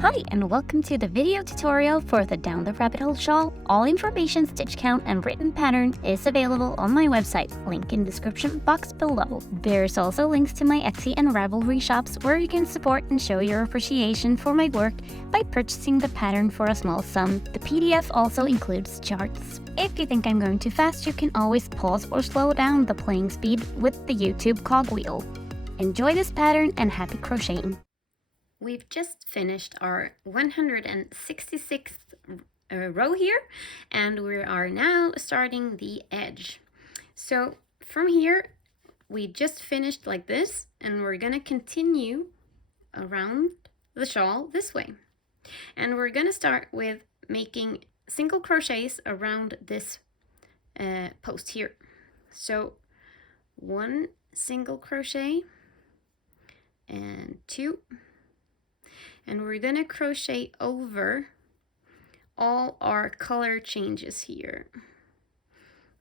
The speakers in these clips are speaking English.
Hi, and welcome to the video tutorial for the Down the Rabbit Hole shawl. All information, stitch count, and written pattern is available on my website, link in description box below. There's also links to my Etsy and Ravelry shops where you can support and show your appreciation for my work by purchasing the pattern for a small sum. The PDF also includes charts. If you think I'm going too fast, you can always pause or slow down the playing speed with the YouTube cogwheel. Enjoy this pattern and happy crocheting! We've just finished our 166th row here, and we are now starting the edge. So from here, we just finished like this, and we're gonna continue around the shawl this way. And we're gonna start with making single crochets around this post here. So 1 single crochet and 2. And we're gonna crochet over all our color changes here.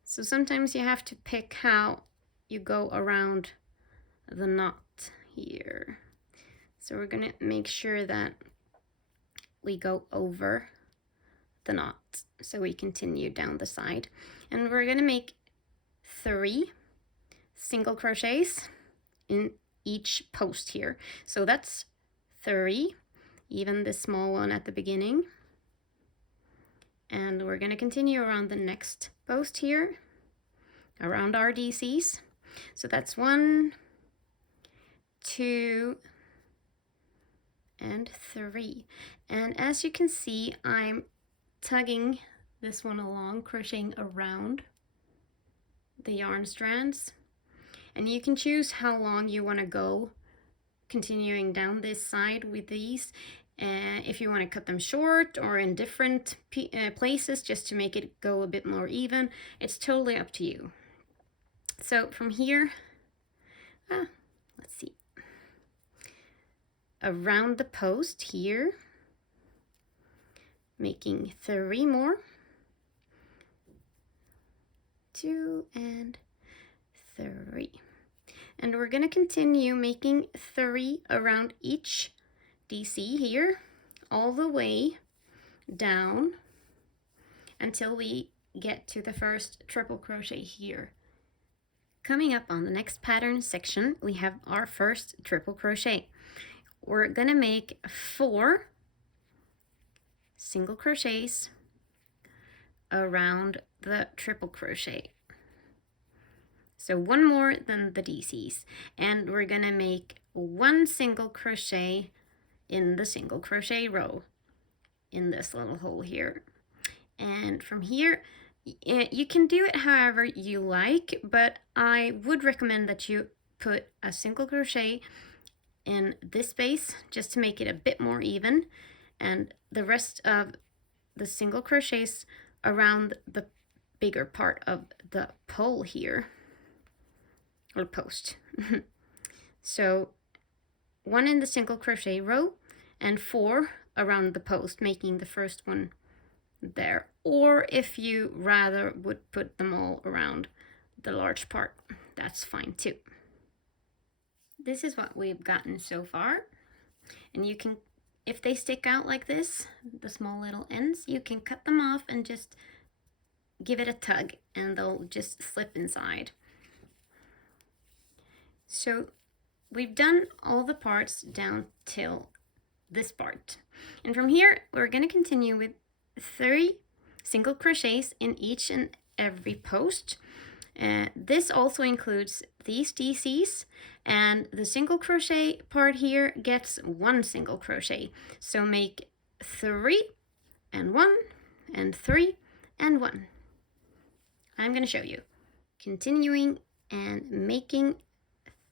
So sometimes you have to pick how you go around the knot here. So we're gonna make sure that we go over the knot. So we continue down the side. And we're gonna make 3 single crochets in each post here. So that's 3. Even this small one at the beginning. And we're going to continue around the next post here, around our DCs. So that's 1, 2, and 3. And as you can see, I'm tugging this one along, crocheting around the yarn strands. And you can choose how long you want to go continuing down this side with these. If you want to cut them short or in different places just to make it go a bit more even, it's totally up to you. So from here, let's see, around the post here, making 3 more, 2 and 3. And we're going to continue making 3 around each DC here, all the way down until we get to the first triple crochet here. Coming up on the next pattern section, we have our first triple crochet. We're going to make 4 single crochets around the triple crochet. So 1 more than the DCs, and we're gonna make 1 single crochet in the single crochet row in this little hole here. And from here, you can do it however you like, but I would recommend that you put a single crochet in this space just to make it a bit more even, and the rest of the single crochets around the bigger part of the pole here. Or post. So 1 in the single crochet row and 4 around the post, making the first one there. Or if you rather would put them all around the large part, that's fine too. This is what we've gotten so far. And you can, if they stick out like this, the small little ends, you can cut them off and just give it a tug and they'll just slip inside. So we've done all the parts down till this part. And from here, we're going to continue with 3 single crochets in each and every post. This also includes these DCs, and the single crochet part here gets 1 single crochet. So make 3 and 1 and 3 and 1. I'm going to show you. Continuing and making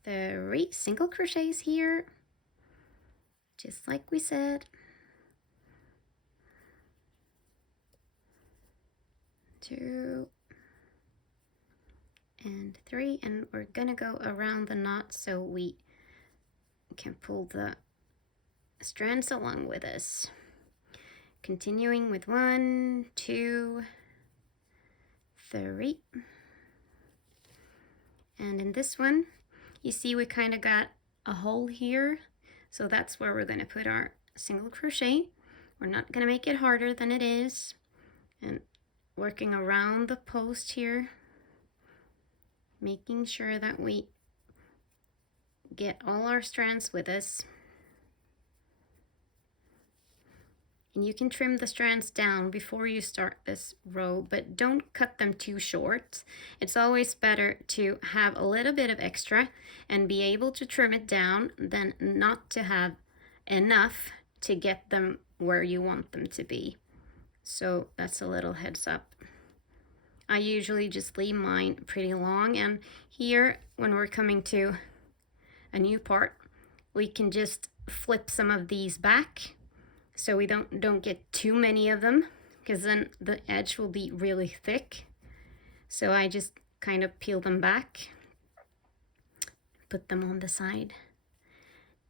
3 single crochets here, just like we said. 2 and 3, and we're gonna go around the knot so we can pull the strands along with us. Continuing with 1, 2, 3. And in this one, you see we kind of got a hole here, so that's where we're going to put our single crochet. We're not going to make it harder than it is, and working around the post here, making sure that we get all our strands with us. And you can trim the strands down before you start this row, but don't cut them too short. It's always better to have a little bit of extra and be able to trim it down than not to have enough to get them where you want them to be. So that's a little heads up. I usually just leave mine pretty long, and here when we're coming to a new part, we can just flip some of these back so we don't get too many of them, because then the edge will be really thick. So I just kind of peel them back, put them on the side,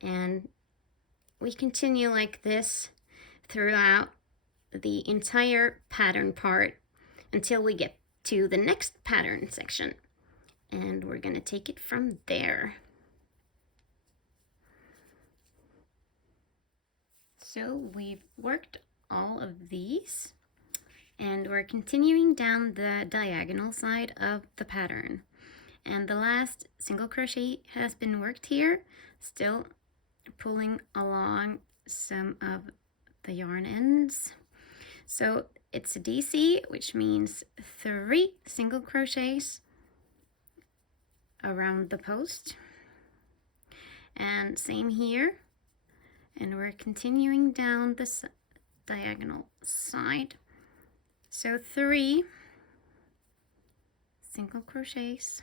and we continue like this throughout the entire pattern part until we get to the next pattern section, and we're gonna take it from there. So we've worked all of these, and we're continuing down the diagonal side of the pattern, and the last single crochet has been worked here, still pulling along some of the yarn ends. So it's a DC, which means 3 single crochets around the post, and same here. And we're continuing down the diagonal side. So 3 single crochets.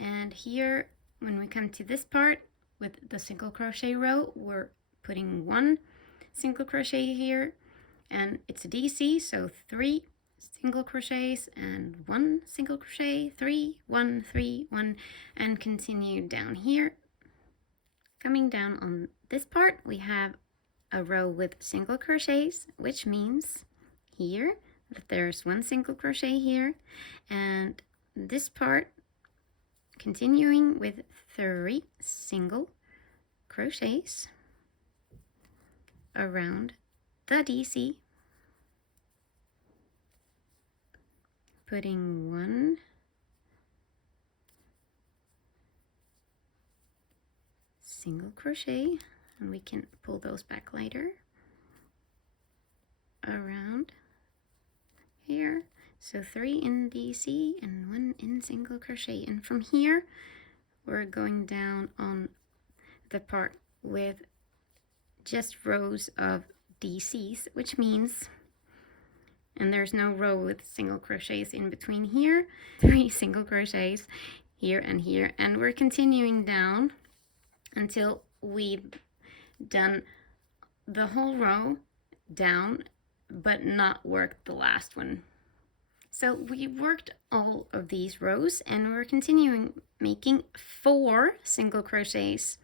And here, when we come to this part with the single crochet row, we're putting 1 single crochet here, and it's a DC, so 3 single crochets and 1 single crochet, 3, 1, 3, 1, and continue down here. Coming down on this part, we have a row with single crochets, which means here that there's 1 single crochet here, and this part continuing with 3 single crochets around the DC, putting 1 single crochet, and we can pull those back later, around here. So 3 in DC and 1 in single crochet, and from here we're going down on the part with just rows of DCs, which means, and there's no row with single crochets in between here, 3 single crochets here and here, and we're continuing down until we've done the whole row down but not worked the last one. So we worked all of these rows, and we're continuing making 4 single crochets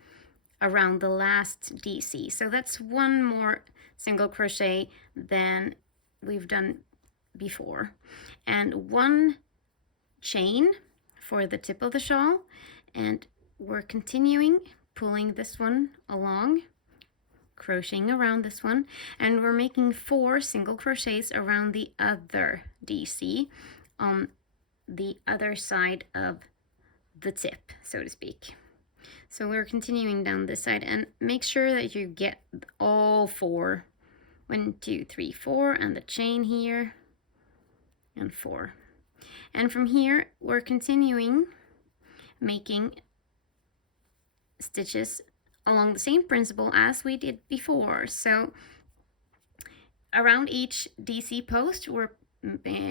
around the last DC. So that's 1 more single crochet than we've done before, and 1 chain for the tip of the shawl, and we're continuing pulling this one along, crocheting around this one, and we're making 4 single crochets around the other DC on the other side of the tip, so to speak. So we're continuing down this side, and make sure that you get all 4. 1, 2, 3, 4, and the chain here, and 4. And from here we're continuing making stitches along the same principle as we did before. So around each DC post we're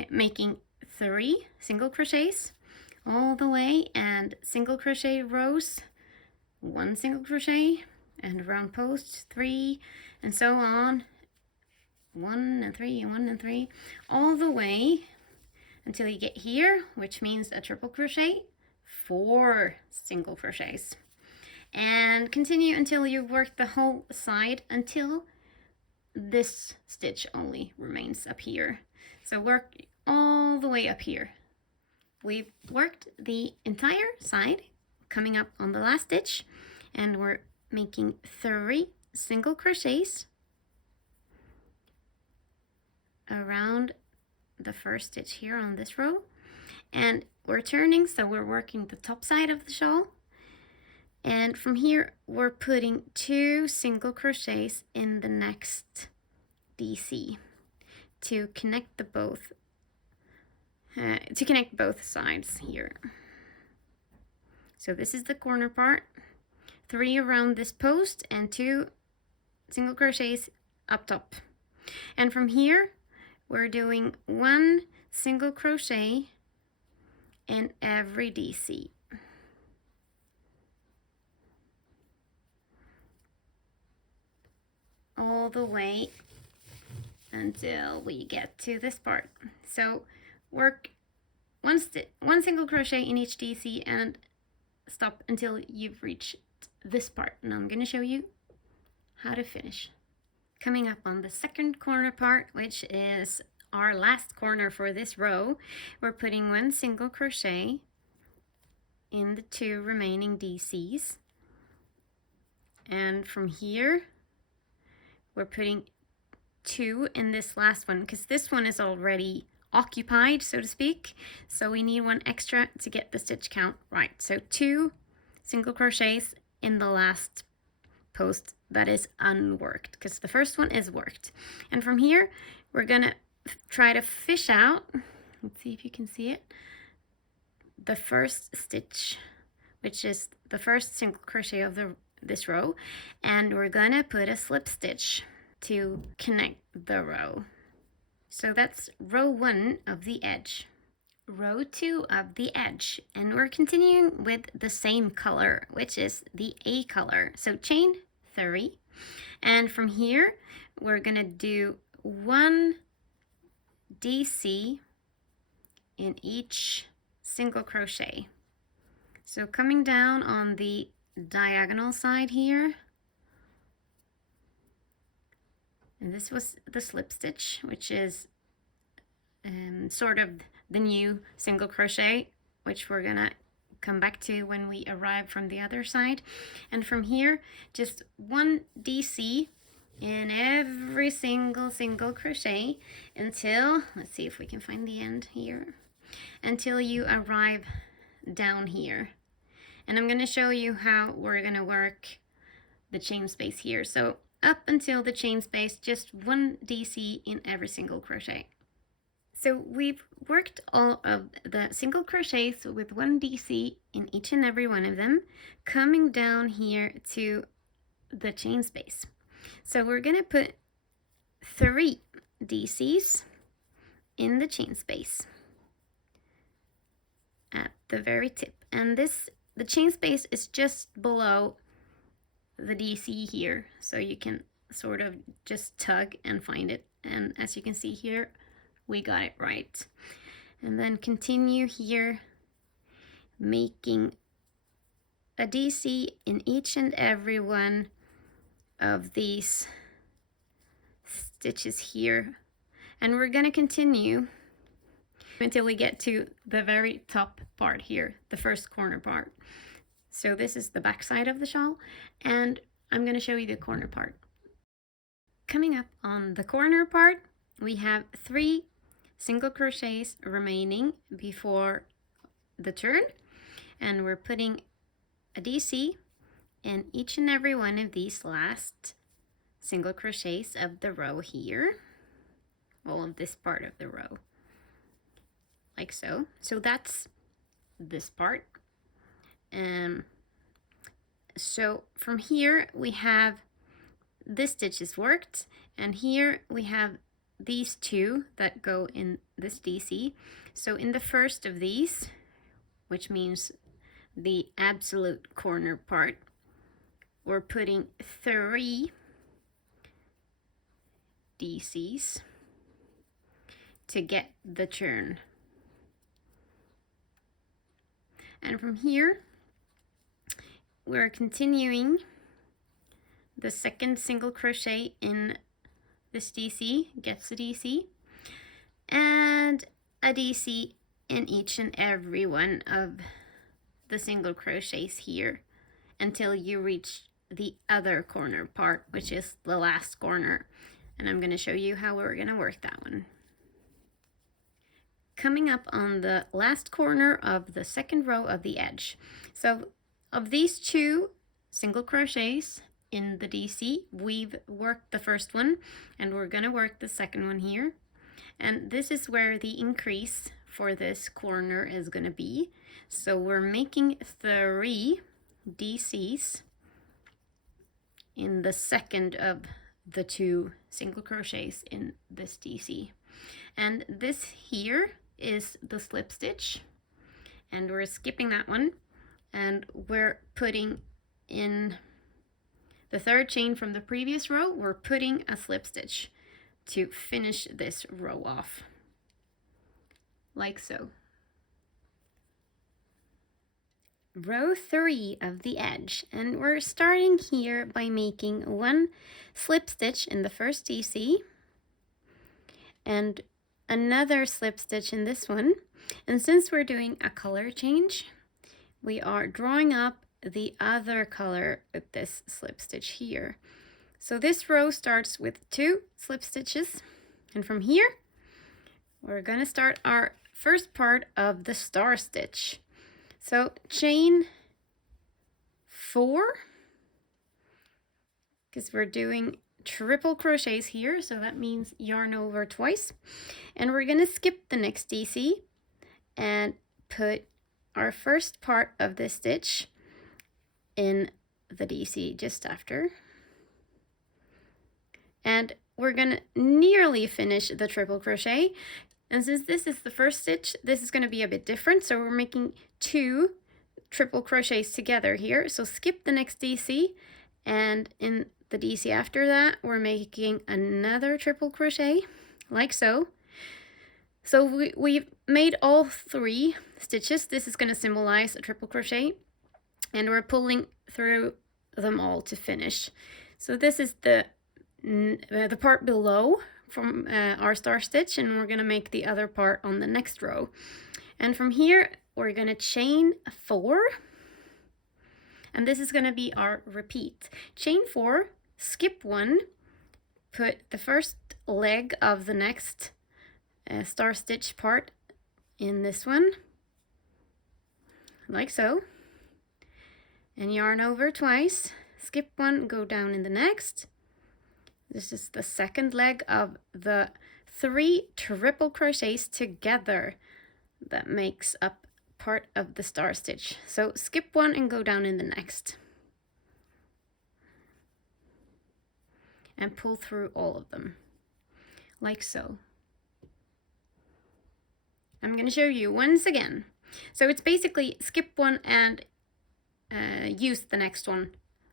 making 3 single crochets all the way, and single crochet rows, 1 single crochet, and around posts 3, and so on, 1 and 3 and 1 and 3, all the way until you get here, which means a triple crochet, 4 single crochets, and continue until you work the whole side until this stitch only remains up here. So work all the way up here. We've worked the entire side coming up on the last stitch, and we're making 3 single crochets around the first stitch here on this row, and we're turning, so we're working the top side of the shawl, and from here we're putting 2 single crochets in the next DC to connect both sides here. So this is the corner part, 3 around this post and 2 single crochets up top, and from here we're doing 1 single crochet in every DC. All the way until we get to this part. So work one single crochet in each DC and stop until you've reached this part. And I'm going to show you how to finish. Coming up on the second corner part, which is our last corner for this row, we're putting 1 single crochet in the 2 remaining DCs, and from here we're putting 2 in this last one because this one is already occupied, so to speak, so we need 1 extra to get the stitch count right. So 2 single crochets in the last post that is unworked because the first one is worked, and from here we're gonna try to fish out, let's see if you can see it, the first stitch, which is the first single crochet of this row, and we're gonna put a slip stitch to connect the row. So that's row 1 of the edge, row 2 of the edge, and we're continuing with the same color, which is the A color. So chain 3, and from here we're gonna do 1 DC in each single crochet. So coming down on the diagonal side here, and this was the slip stitch, which is sort of the new single crochet, which we're gonna come back to when we arrive from the other side. And from here, just 1 DC in every single crochet until, let's see if we can find the end here, until you arrive down here. And I'm going to show you how we're going to work the chain space here. So up until the chain space, just 1 DC in every single crochet. So we've worked all of the single crochets with 1 DC in each and every one of them, coming down here to the chain space. So we're going to put 3 DCs in the chain space at the very tip, and the chain space is just below the DC here, so you can sort of just tug and find it, and as you can see here, we got it right. And then continue here, making a DC in each and every one of these stitches here, and we're going to continue until we get to the very top part here, the first corner part. So this is the back side of the shawl, and I'm going to show you the corner part. Coming up on the corner part, we have 3 single crochets remaining before the turn, and we're putting a DC in each and every one of these last single crochets of the row here, all of this part of the row, like so. So that's this part. So from here we have this stitch is worked, and here we have these 2 that go in this DC. So in the first of these, which means the absolute corner part, we're putting 3 DCs to get the turn. And from here, we're continuing the second single crochet in this DC, gets a DC, and a DC in each and every one of the single crochets here until you reach the other corner part, which is the last corner. And I'm going to show you how we're going to work that one. Coming up on the last corner of the second row of the edge. So of these 2 single crochets in the DC, we've worked the first one and we're going to work the second one here. And this is where the increase for this corner is going to be. So we're making 3 DCs in the second of the 2 single crochets in this DC. And this here is the slip stitch, and we're skipping that one, and we're putting in the 3rd chain from the previous row. We're putting a slip stitch to finish this row off, like so. Row 3 of the edge, and we're starting here by making 1 slip stitch in the first DC and another slip stitch in this one. And since we're doing a color change, we are drawing up the other color with this slip stitch here. So this row starts with 2 slip stitches, and from here we're going to start our first part of the star stitch. So chain 4, because we're doing triple crochets here, so that means yarn over twice, and we're going to skip the next DC and put our first part of this stitch in the DC just after, and we're going to nearly finish the triple crochet. And since this is the first stitch, this is going to be a bit different, so we're making 2 triple crochets together here. So skip the next DC, and in the DC after that we're making another triple crochet, like so. So we've made all 3 stitches. This is going to symbolize a triple crochet, and we're pulling through them all to finish. So this is the part below from our star stitch, and we're going to make the other part on the next row. And from here we're going to chain 4, and this is going to be our repeat. Chain 4, skip 1, put the first leg of the next star stitch part in this one, like so, and yarn over twice, skip 1, go down in the next. This is the second leg of the 3 triple crochets together that makes up part of the star stitch. So skip 1 and go down in the next, and pull through all of them, like so. I'm going to show you once again. So it's basically skip 1 and use the next one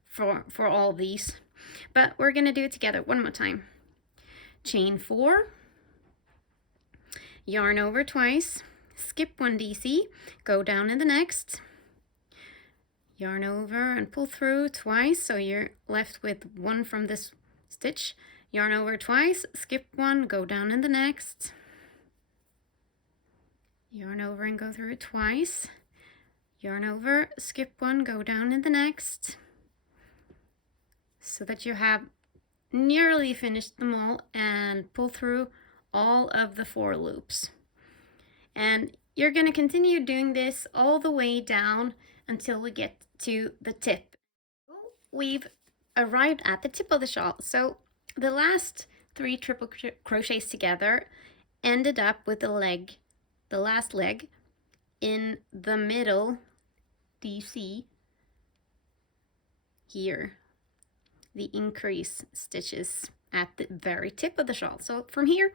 for all these. But we're going to do it together one more time. Chain 4, yarn over twice, skip 1 DC, go down in the next, yarn over and pull through twice, so you're left with 1 from this stitch, yarn over twice, skip 1, go down in the next, yarn over and go through twice, yarn over, skip 1, go down in the next, so that you have nearly finished them all, and pull through all of the 4 loops. And you're going to continue doing this all the way down until we get to the tip. We've arrived at the tip of the shawl. So the last 3 triple crochets together ended up with the last leg in the middle DC here, the increase stitches at the very tip of the shawl. So from here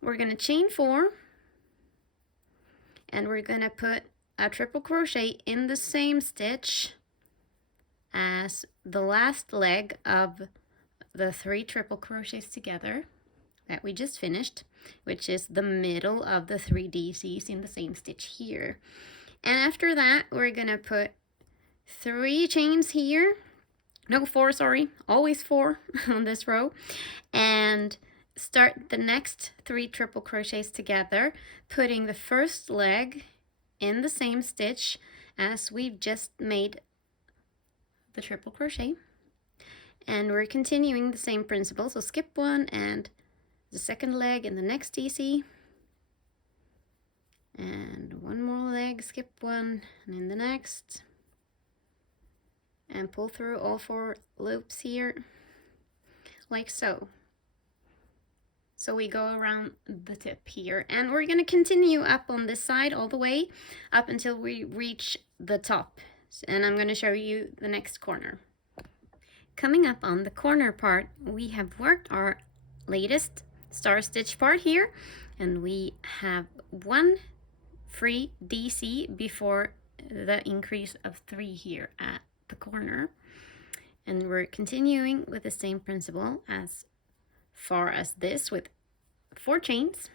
we're going to chain 4, and we're going to put a triple crochet in the same stitch as the last leg of the 3 triple crochets together that we just finished, which is the middle of the 3 DCs in the same stitch here. And after that we're going to put 3 chains here, no, 4, sorry, always 4 on this row, and start the next 3 triple crochets together, putting the first leg in the same stitch as we've just made the triple crochet, And we're continuing the same principle, so skip one and the second leg in the next DC, and one more leg, skip one and in the next, and pull through all 4 loops here like so. So we go around the tip here, and we're going to continue up on this side all the way up until we reach the top, and I'm going to show you the next corner. Coming up on the corner part, we have worked our latest star stitch part here, and we have 1 free DC before the increase of 3 here at the corner, and we're continuing with the same principle as far as this with 4 chains.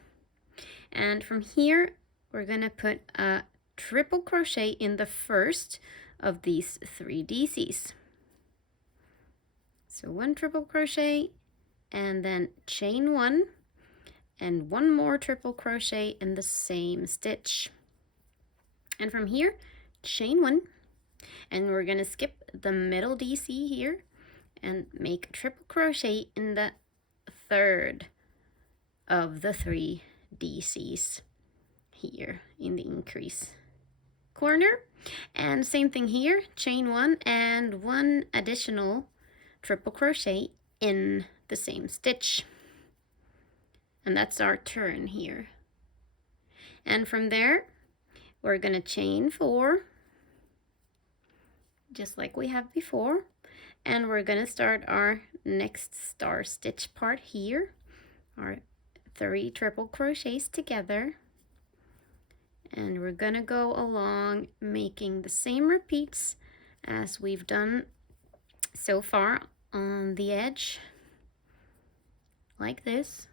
And from here we're gonna put a triple crochet in the first of these 3 DCs. So 1 triple crochet, and then chain 1 and 1 more triple crochet in the same stitch. And from here, chain 1, and we're gonna skip the middle DC here and make a triple crochet in the third of the 3 DCs here in the increase corner. And same thing here, chain 1 and 1 additional triple crochet in the same stitch. And that's our turn here. And from there, we're gonna chain 4, just like we have before, and we're gonna start our next star stitch part here, our 3 triple crochets together, and we're gonna go along making the same repeats as we've done so far on the edge, like this,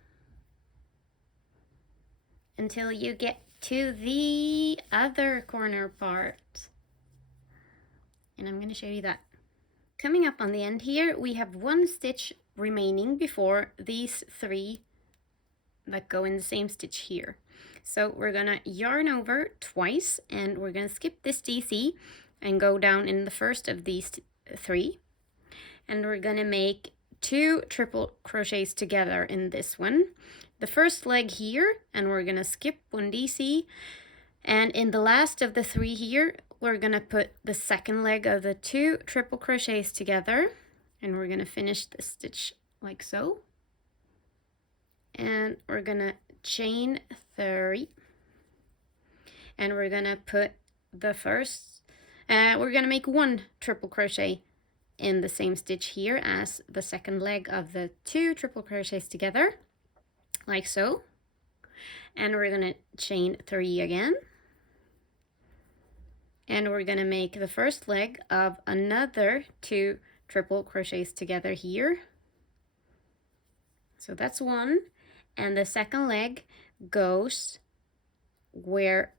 until you get to the other corner part, and I'm going to show you that. Coming up on the end here, we have 1 stitch remaining before these 3 that go in the same stitch here. So we're gonna yarn over twice, and we're gonna skip this DC and go down in the first of these 3, and we're gonna make 2 triple crochets together in this one, the first leg here, and we're gonna skip 1 DC, and in the last of the 3 here we're gonna put the second leg of the 2 triple crochets together, and we're gonna finish the stitch like so, and we're gonna chain 3, and we're gonna put the first, we're gonna make 1 triple crochet in the same stitch here as the second leg of the 2 triple crochets together, like so, and we're gonna chain 3 again, and we're gonna make the first leg of another 2 triple crochets together here. So that's 1, and the second leg goes where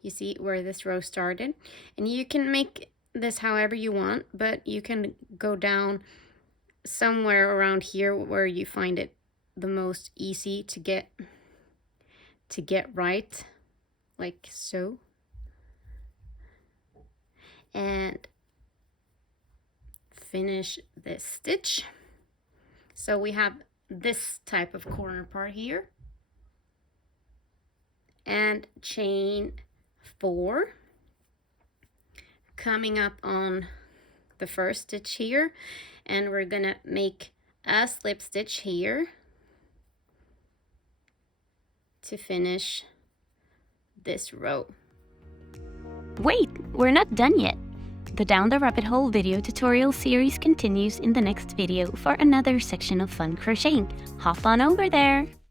you see where this row started, and you can make this however you want, but you can go down somewhere around here where you find it the most easy to get right, like so, and finish this stitch. So we have this type of corner part here, and chain 4, coming up on the first stitch here, and we're gonna make a slip stitch here to finish this row. Wait, we're not done yet. The Down the Rabbit Hole video tutorial series continues in the next video for another section of fun crocheting. Hop on over there!